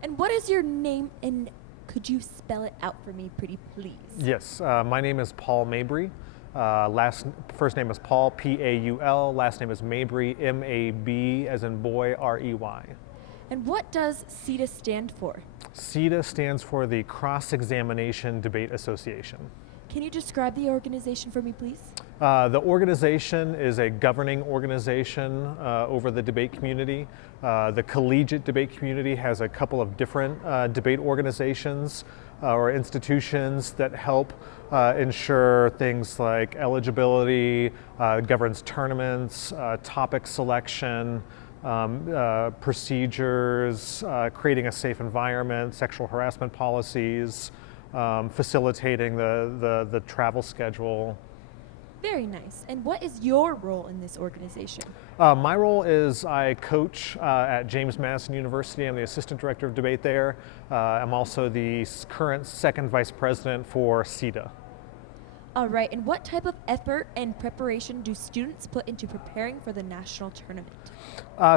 And what is your name, and could you spell it out for me, pretty please? Yes, my name is Paul Mabry. First name is Paul, Paul. Last name is Mabry, Mab as in boy, Rey. And what does CETA stand for? CETA stands for the Cross-Examination Debate Association. Can you describe the organization for me, please? The organization is a governing organization over the debate community. The collegiate debate community has a couple of different debate organizations or institutions that help ensure things like eligibility, governs tournaments, topic selection, procedures, creating a safe environment, sexual harassment policies, facilitating the travel schedule. Very nice. And what is your role in this organization? My role is I coach at James Madison University. I'm the assistant director of debate there. I'm also the current second vice president for CETA. All right, and what type of effort and preparation do students put into preparing for the national tournament?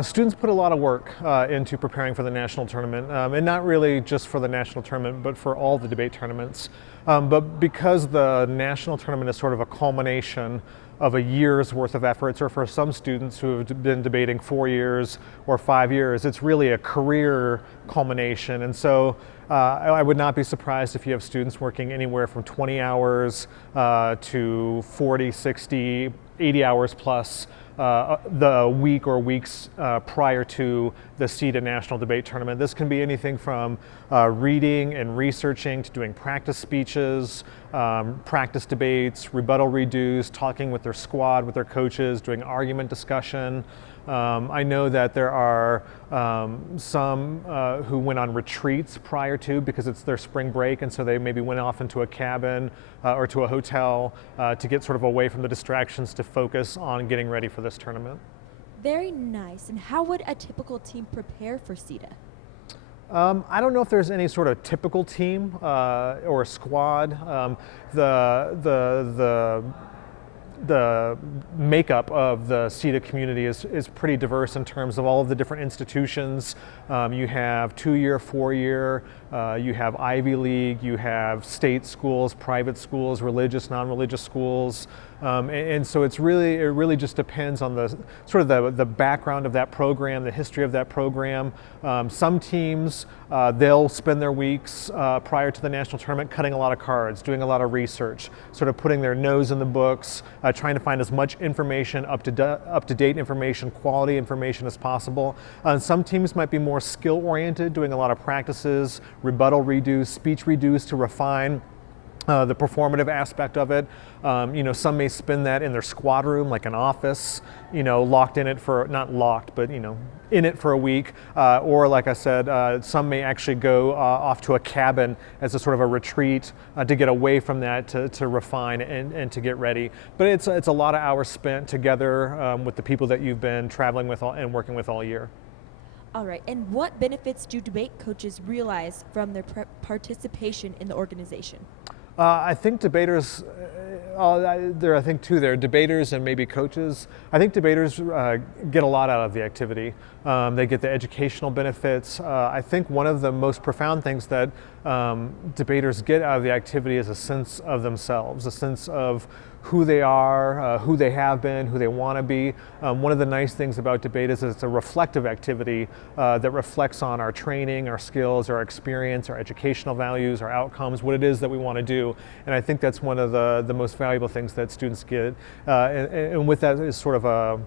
Students put a lot of work into preparing for the national tournament, and not really just for the national tournament, but for all the debate tournaments. But because the national tournament is sort of a culmination of a year's worth of efforts, or for some students who have been debating 4 years or 5 years, it's really a career culmination. And so I would not be surprised if you have students working anywhere from 20 hours to 40, 60, 80 hours plus the week or weeks prior to the CETA National Debate Tournament. This can be anything from reading and researching to doing practice speeches, practice debates, rebuttal redos, talking with their squad, with their coaches, doing argument discussion. I know that there are some who went on retreats prior to, because it's their spring break, and so they maybe went off into a cabin or to a hotel to get sort of away from the distractions to focus on getting ready for this tournament. Very nice. And how would a typical team prepare for CETA? I don't know if there's any sort of typical team or a squad. The makeup of the CETA community is pretty diverse in terms of all of the different institutions. You have 2-year, 4-year, you have Ivy League, you have state schools, private schools, religious, non-religious schools. And so it really just depends on the sort of the background of that program, the history of that program. Some teams, they'll spend their weeks prior to the national tournament cutting a lot of cards, doing a lot of research, sort of putting their nose in the books, trying to find as much information, up-to-date information, quality information as possible. Some teams might be more skill-oriented, doing a lot of practices, rebuttal redos, speech redos to refine the performative aspect of it. Some may spend that in their squad room, like an office, locked in it for, not locked, but in it for a week. Or like I said, some may actually go off to a cabin as a sort of a retreat to get away from that, to refine and to get ready. But it's a lot of hours spent together with the people that you've been traveling with and working with all year. All right, and what benefits do debate coaches realize from their participation in the organization? I think debaters, there are debaters and maybe coaches. I think debaters get a lot out of the activity. They get the educational benefits. I think one of the most profound things that debaters get out of the activity is a sense of themselves, a sense of who they are, who they have been, who they want to be. One of the nice things about debate is it's a reflective activity that reflects on our training, our skills, our experience, our educational values, our outcomes, what it is that we want to do. And I think that's one of the most valuable things that students get. And with that is sort of a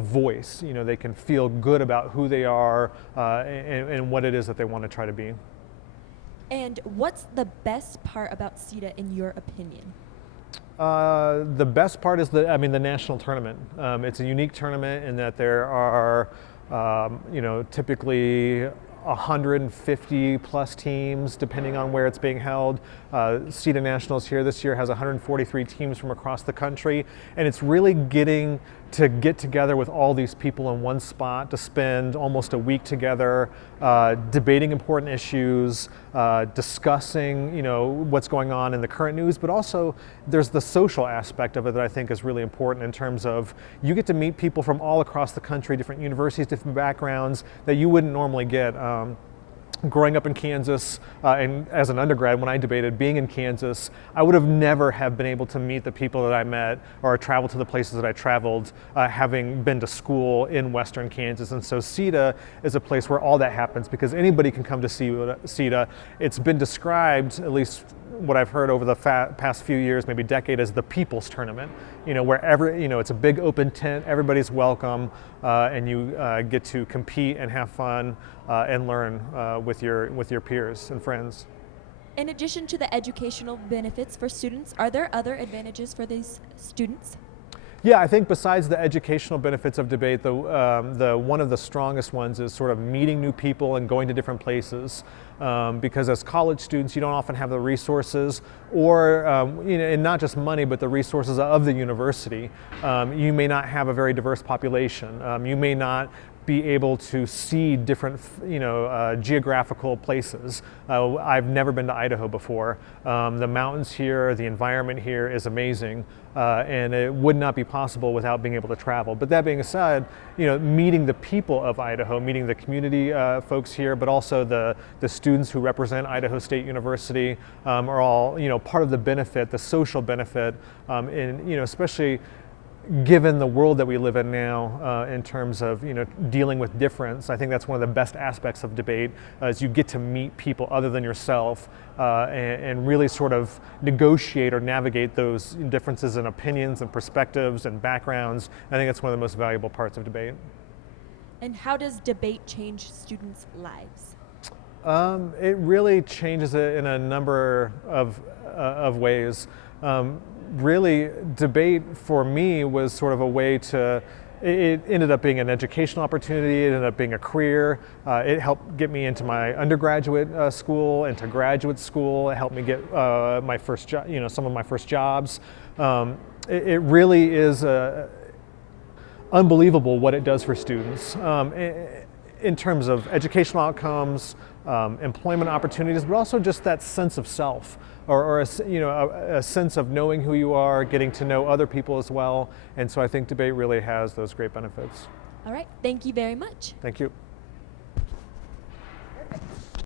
voice. They can feel good about who they are and what it is that they want to try to be. And what's the best part about CETA in your opinion? The best part is the national tournament. It's a unique tournament in that there are, typically 150 plus teams, depending on where it's being held. CETA Nationals here this year has 143 teams from across the country, and it's really getting to get together with all these people in one spot, to spend almost a week together, debating important issues, discussing, what's going on in the current news, but also there's the social aspect of it that I think is really important in terms of you get to meet people from all across the country, different universities, different backgrounds that you wouldn't normally get. Growing up in Kansas, and as an undergrad, when I debated being in Kansas, I would have never have been able to meet the people that I met or travel to the places that I traveled, having been to school in Western Kansas. And so CETA is a place where all that happens because anybody can come to CETA. It's been described, at least what I've heard over the past few years, maybe decade, as the people's tournament. Wherever, it's a big open tent, everybody's welcome, and you get to compete and have fun and learn with your peers and friends. In addition to the educational benefits for students, are there other advantages for these students? Yeah, I think besides the educational benefits of debate, the one of the strongest ones is sort of meeting new people and going to different places. Because as college students, you don't often have the resources, or and not just money, but the resources of the university. You may not have a very diverse population. You may not be able to see different, geographical places. I've never been to Idaho before. The mountains here, the environment here is amazing, and it would not be possible without being able to travel. But that being said, meeting the people of Idaho, meeting the community folks here, but also the students who represent Idaho State University are all, part of the benefit, the social benefit, especially given the world that we live in now, in terms of dealing with difference. I think that's one of the best aspects of debate, is you get to meet people other than yourself, and really sort of negotiate or navigate those differences in opinions and perspectives and backgrounds. I think that's one of the most valuable parts of debate. And how does debate change students' lives? It really changes it in a number of ways. Really, debate for me was sort of a way to, it ended up being an educational opportunity, it ended up being a career. It helped get me into my undergraduate school, into graduate school. It helped me get my first job, some of my first jobs. It really is unbelievable what it does for students in terms of educational outcomes, employment opportunities, but also just that sense of self, or a sense of knowing who you are, getting to know other people as well. And so I think debate really has those great benefits. All right, thank you very much. Thank you. Perfect.